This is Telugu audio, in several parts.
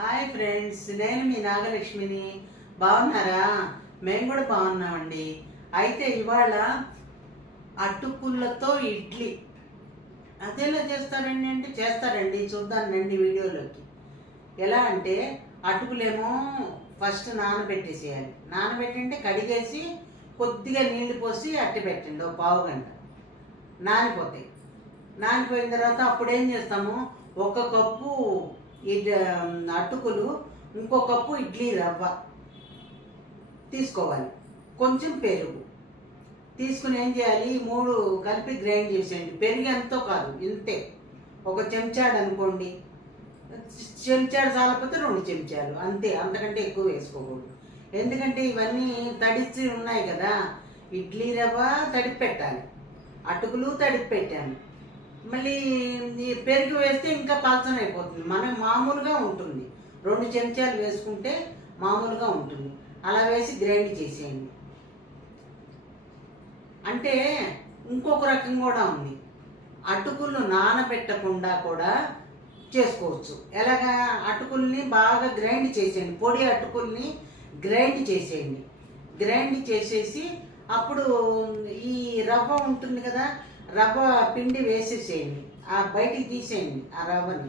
హాయ్ ఫ్రెండ్స్, నేను మీ నాగలక్ష్మిని. బాగున్నారా? మేము కూడా బాగున్నామండి. అయితే ఇవాళ అటుకులతో ఇడ్లీ అదేలా చేస్తారండి అంటే చేస్తారండి, చూద్దాం రండి వీడియోలోకి. ఎలా అంటే అటుకులేమో ఫస్ట్ నానబెట్టేసేయాలి. నానబెట్టింటే కడిగేసి కొద్దిగా నీళ్లు పోసి అట్టి పెట్టండి, ఒక పావు గంట నానిపోతాయి. నానిపోయిన తర్వాత అప్పుడు ఏం చేస్తాము, ఒక కప్పు అటుకులు, ఇంకో కప్పు ఇడ్లీ రవ్వ తీసుకోవాలి, కొంచెం పెరుగు తీసుకుని ఏం చేయాలి, ఈ మూడు కలిపి గ్రైండ్ చేసేయండి. పెరుగు ఎంతో కాదు, ఇంతే, ఒక చెంచాడు అనుకోండి, చెంచాడు చాలకపోతే 2 చెంచాలు అంతే, అంతకంటే ఎక్కువ వేసుకోకూడదు. ఎందుకంటే ఇవన్నీ తడిచి ఉన్నాయి కదా, ఇడ్లీ రవ్వ తడిపి పెట్టాలి, అటుకులు తడిపి పెట్టాను, మళ్ళీ ఈ పెరుగు వేస్తే ఇంకా పలచన అయిపోతుంది. మనకు మామూలుగా ఉంటుంది, 2 చెంచాలు వేసుకుంటే మామూలుగా ఉంటుంది. అలా వేసి గ్రైండ్ చేసేయండి. అంటే ఇంకొక రకం కూడా ఉంది, అటుకులు నానబెట్టకుండా కూడా చేసుకోవచ్చు. ఎలాగా, అటుకుల్ని బాగా గ్రైండ్ చేసేయండి, పొడి అటుకుల్ని గ్రైండ్ చేసేయండి. గ్రైండ్ చేసేసి అప్పుడు ఈ రవ్వ ఉంటుంది కదా, రవ్వ పిండి వేసేసేయండి, ఆ బయటికి తీసేయండి, ఆ రవ్వని,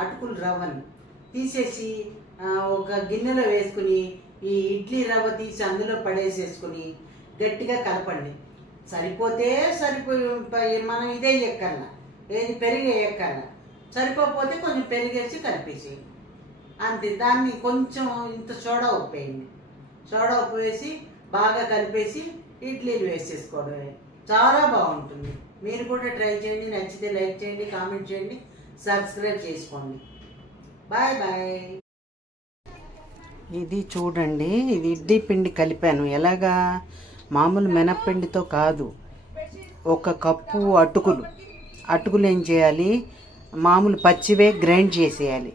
అటుకుల రవ్వని తీసేసి ఒక గిన్నెలో వేసుకుని ఈ ఇడ్లీ రవ్వ తీసి అందులో పడేసేసుకుని గట్టిగా కలపండి. సరిపోతే సరిపోయి మనం ఇదే ఎక్కర్లా, ఏది పెరిగే ఎక్కర్లా, సరిపోతే కొంచెం పెరిగేసి కలిపేసేయండి అంతే. దాన్ని కొంచెం ఇంత సోడా ఉప్పు వేయండి, సోడా ఉప్పు వేసి బాగా కలిపేసి ఇడ్లీలు వేసేసుకోవడమే, చాలా బాగుంటుంది. మీరు కూడా ట్రై చేయండి, నచ్చితే లైక్ చేయండి, కామెంట్ చేయండి, సబ్స్క్రైబ్ చేసుకోండి. Bye bye. ఇది చూడండి, ఇది ఇడ్లీ పిండి కలిపాను. ఎలాగా, మామూలు మినప్పిండితో కాదు, ఒక కప్పు అటుకులు ఏం చేయాలి, మామూలు పచ్చివే గ్రైండ్ చేసేయాలి.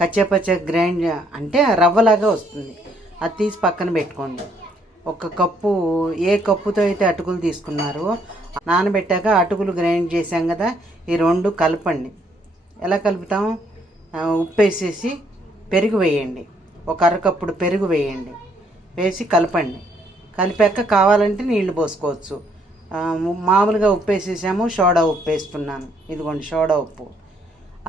కచ్చపచ్చ గ్రైండ్ అంటే రవ్వలాగా వస్తుంది, అది తీసి పక్కన పెట్టుకోండి. ఒక కప్పు, ఏ కప్పుతో అయితే అటుకులు తీసుకున్నారో నానబెట్టాక అటుకులు గ్రైండ్ చేసాం కదా, ఈ 2 కలపండి. ఎలా కలుపుతాం, ఉప్పు వేసేసి పెరుగు వేయండి, ఒక అరకప్పుడు పెరుగు వేయండి, వేసి కలపండి. కలిపాక కావాలంటే నీళ్లు పోసుకోవచ్చు. మామూలుగా ఉప్పు వేసేసాము, సోడా ఉప్పు వేస్తున్నాను, ఇదిగోండి సోడా ఉప్పు,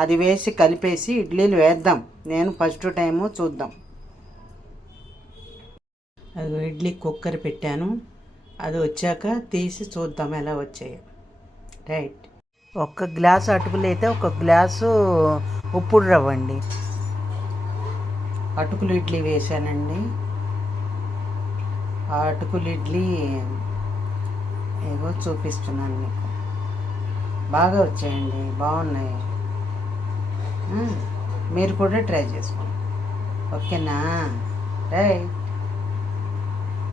అది వేసి కలిపేసి ఇడ్లీలు వేద్దాం. నేను ఫస్ట్ టైము, చూద్దాం. అది ఇడ్లీ కుక్కర్ పెట్టాను, అది వచ్చాక తీసి చూద్దాం ఎలా వచ్చాయో. రైట్, 1 గ్లాసు అటుకులు అయితే 1 గ్లాసు ఉప్పుడు రవ్వ అండి. అటుకులు ఇడ్లీ వేసానండి. ఆ అటుకులు ఇడ్లీ ఏవో చూపిస్తున్నాను మీకు, బాగా వచ్చాయండి, బాగున్నాయి. మీరు కూడా ట్రై చేసుకోండి, ఓకేనా? రైట్.